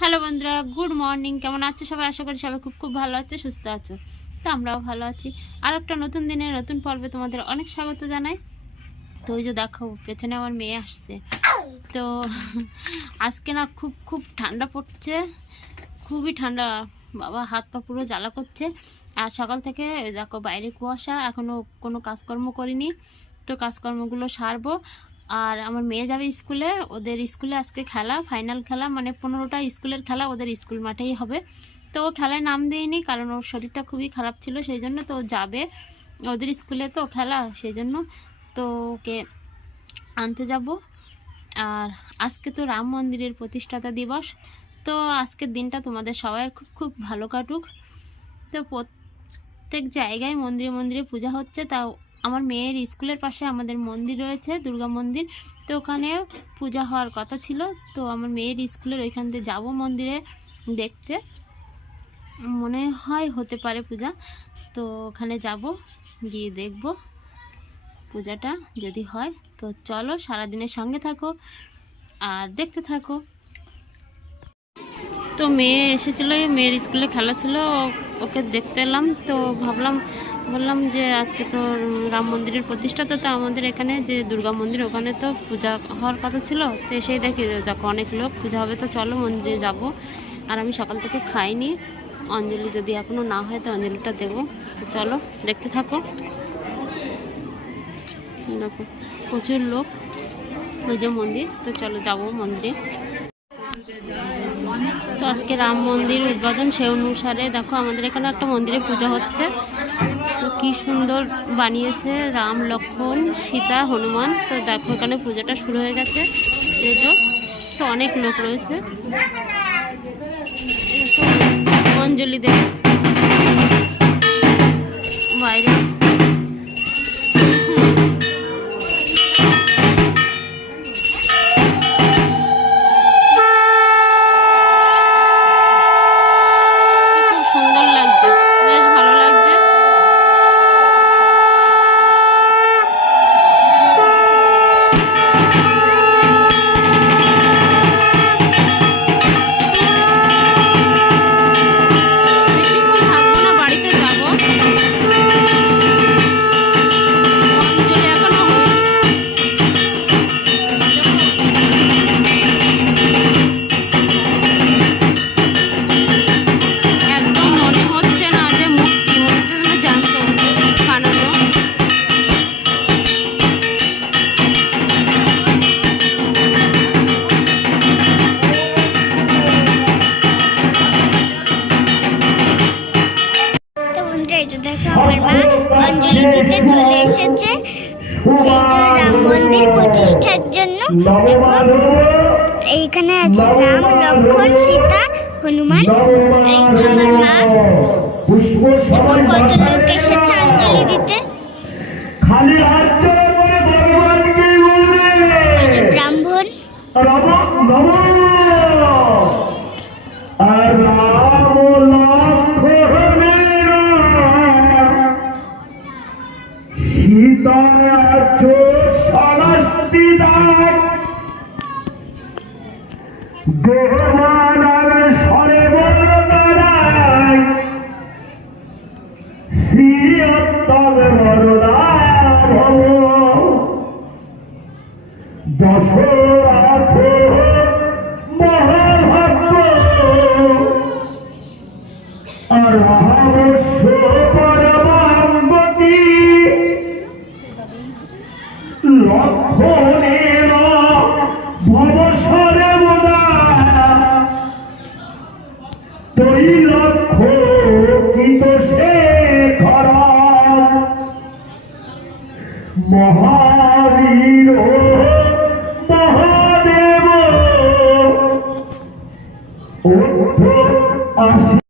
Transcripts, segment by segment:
Hello বন্ধুরা, good morning. কেমন আছো সবাই? আশা করি সবাই খুব খুব ভালো আছো, সুস্থ আছো। তো আমরাও ভালো আছি। আর একটা নতুন দিনে নতুন পর্বে তোমাদের অনেক স্বাগত জানাই। তো ওই যে দেখো, পেছনে আমার মেয়ে আসছে। তো আজকে না খুব খুব ঠান্ডা পড়ছে। খুবই ঠান্ডা। বাবা, হাত পা পুরো জ্বালা করছে। আর সকাল থেকে দেখো বাইরে কুয়াশা এখনও কোনো কাজকর্ম করিনি। তো কাজকর্মগুলো সারবো। আর আমার মেয়ে যাবে স্কুলে, ওদের স্কুলে আজকে খেলা ফাইনাল খেলা মানে পনেরোটা স্কুলের খেলা ওদের স্কুল মাঠেই হবে। তো ও খেলায় নাম দেয়নি কারণ ওর শরীরটা খুবই খারাপ ছিল, সেই জন্য তো যাবে। ওদের স্কুলে তো খেলা, সেই জন্য তো ওকে আনতে যাব। আর আজকে তো রাম মন্দিরের প্রতিষ্ঠাতা দিবস, তো আজকের দিনটা তোমাদের সবাই খুব খুব ভালো কাটুক। তো প্রত্যেক জায়গায় মন্দিরে মন্দিরে পূজা হচ্ছে, তাও আমার মেয়ের স্কুলের পাশে আমাদের মন্দির রয়েছে, দুর্গা মন্দির। তো ওখানে পূজা হওয়ার কথা ছিল। তো আমার মেয়ের স্কুলের ওইখান থেকে যাব মন্দিরে দেখতে। মনে হয় হতে পারে পূজা। তো ওখানে যাব, গিয়ে দেখব পূজাটা যদি হয়। তো চলো সারাদিনের সঙ্গে থাকো আর দেখতে থাকো। তো মেয়ে এসেছিল, মেয়ের স্কুলে খেলা ছিল ওকে দেখতে এলাম। তো ভাবলাম বললাম যে আজকে তো রাম মন্দিরের প্রতিষ্ঠাতা তো আমাদের এখানে, যে দুর্গা মন্দির ওখানে তো পূজা হওয়ার কথা ছিল। তো সেই দেখি দেখো অনেক লোক, পূজা হবে তো চলো মন্দিরে যাব। আর আমি সকাল থেকে খাইনি। অঞ্জলি যদি এখনও না হয় তো অঞ্জলিটা দেবো। তো চলো, দেখতে থাকো। দেখো, প্রচুর লোক ওই যে মন্দির, তো চলো যাব মন্দিরে। তো আজকে রাম মন্দির উদ্বোধন সে অনুসারে দেখো আমাদের এখানে একটা মন্দিরে পূজা হচ্ছে। কি সুন্দর বানিয়েছে রাম লক্ষ্মণ সীতা, হনুমান। তো দেখো, এখানে পূজাটা শুরু হয়ে গেছে। পুজো তো অনেক লোক রয়েছে। অঞ্জলি দেব। うん。দেখো, আমার মা অঞ্জলি দিতে চলে এসেছে। সেই জন্য রাম মন্দির প্রতিষ্ঠার জন্য। এবং এইখানে আছে রাম লক্ষ্মণ সীতা, হনুমান। এই যে আমার মা। এবং কত লোক এসেছে অঞ্জলি দিতে। খালি হাত Assim.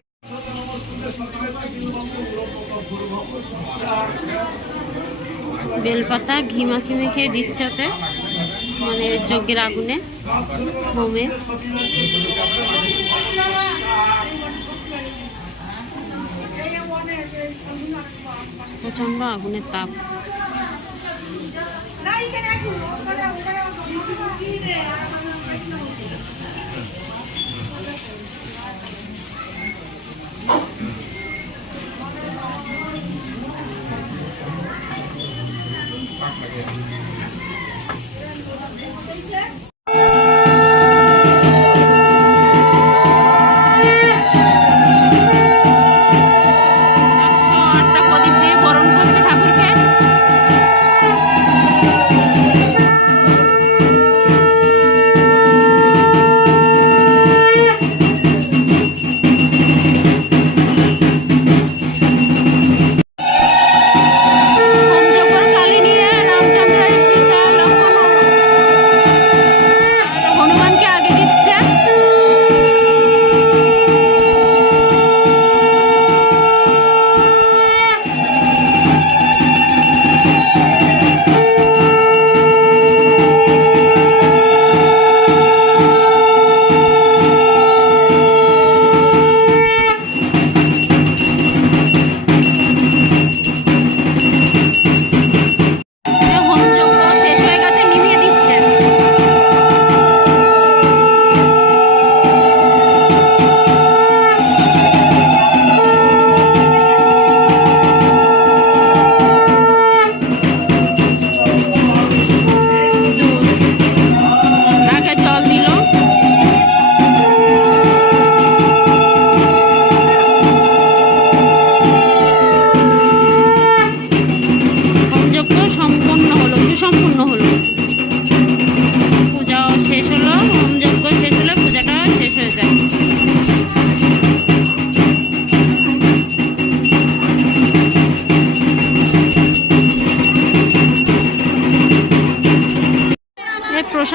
বেলপাতা ঘি মাখি মেখে দিচ্ছে ওতে মানে যজ্ঞের আগুনে হোমে। প্রচণ্ড আগুনের তাপ। একটা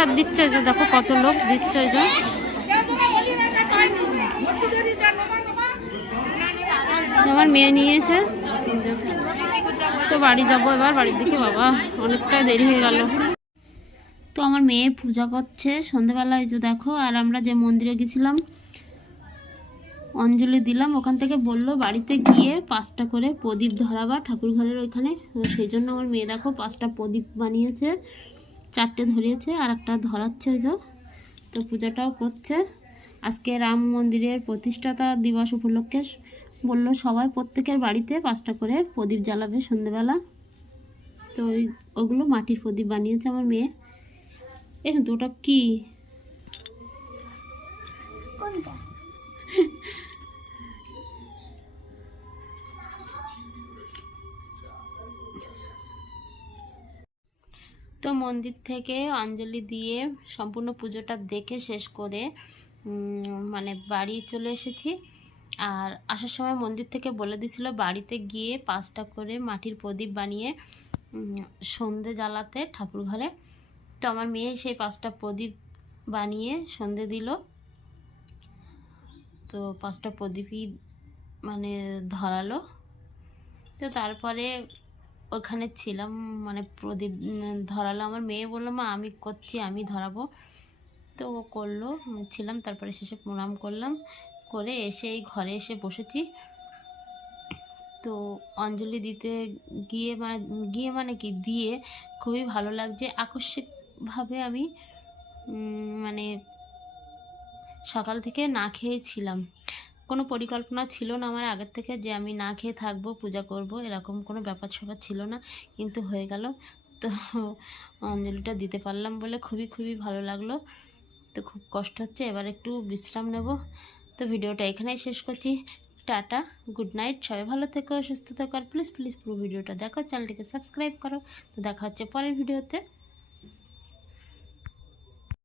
প্রসাদ দিচ্ছে যে দেখো কত লোক দিচ্ছে যে। আমার মেয়ে নিয়েছে। তো বাড়ি যাব এবার, বাড়ির দিকে বাবা, অনেকটা দেরি হয়ে গেল। তো আমার মেয়ে পূজা করছে সন্ধেবেলা এই যে দেখো, আর আমরা যে মন্দিরে গেছিলাম, অঞ্জলি দিলাম, ওখান থেকে বলল বাড়িতে গিয়ে পাঁচটা করে প্রদীপ ধরাবা ঠাকুর ঘরের ওইখানে সেই জন্য আমার মেয়ে দেখো পাঁচটা প্রদীপ বানিয়েছে। চারটে ধরিয়েছে আর একটা ধরাচ্ছে ওই যে। তো পূজাটাও করছে। আজকে রাম মন্দিরের প্রতিষ্ঠাতা দিবস উপলক্ষে বলল, সবাই প্রত্যেকের বাড়িতে পাঁচটা করে প্রদীপ জ্বালাবে সন্ধেবেলা। তো ওই, ওগুলো মাটির প্রদীপ বানিয়েছে আমার মেয়ে। এই তো ওটা কি? কোনটা? তো মন্দির থেকে অঞ্জলি দিয়ে সম্পূর্ণ পুজোটা দেখে শেষ করে মানে বাড়ি চলে এসেছি। আর আসার সময় মন্দির থেকে বলে দিছিল বাড়িতে গিয়ে পাঁচটা করে মাটির প্রদীপ বানিয়ে সন্ধে জ্বালাতে ঠাকুর ঘরে। তো আমার মেয়ে সেই পাঁচটা প্রদীপ বানিয়ে সন্ধে দিল। তো পাঁচটা প্রদীপই মানে ধরালো। তো তারপরে ওখানে ছিলাম মানে প্রদীপ ধরালো আমার মেয়ে, বলল, মা, আমি করছি, আমি ধরাবো। তো ও করল ছিলাম, তারপরে শেষে প্রণাম করলাম, করে এসে এই ঘরে এসে বসেছি। তো অঞ্জলি দিতে গিয়ে মানে গিয়ে মানে কি, দিয়ে খুবই ভালো লাগছে। আকস্মিকভাবে আমি মানে সকাল থেকে না খেয়ে ছিলাম কোনো পরিকল্পনা ছিল না আমার আগের থেকে যে আমি না খেয়ে থাকব, পূজা করব, এরকম কোনো ব্যাপার স্যাপার ছিল না। কিন্তু হয়ে গেল। তো অঞ্জলিটা দিতে পারলাম বলে খুবই খুবই ভালো লাগল। তো খুব কষ্ট হচ্ছে, এবার একটু বিশ্রাম নেব। তো ভিডিওটা এখানেই শেষ করছি। টাটা, গুড নাইট, সবাই ভালো থেকো, সুস্থ থেকো, আর প্লিজ প্লিজ পুরো ভিডিওটা দেখো, চ্যানেলটিকে সাবস্ক্রাইব করো। তো দেখা হচ্ছে পরের ভিডিওতে।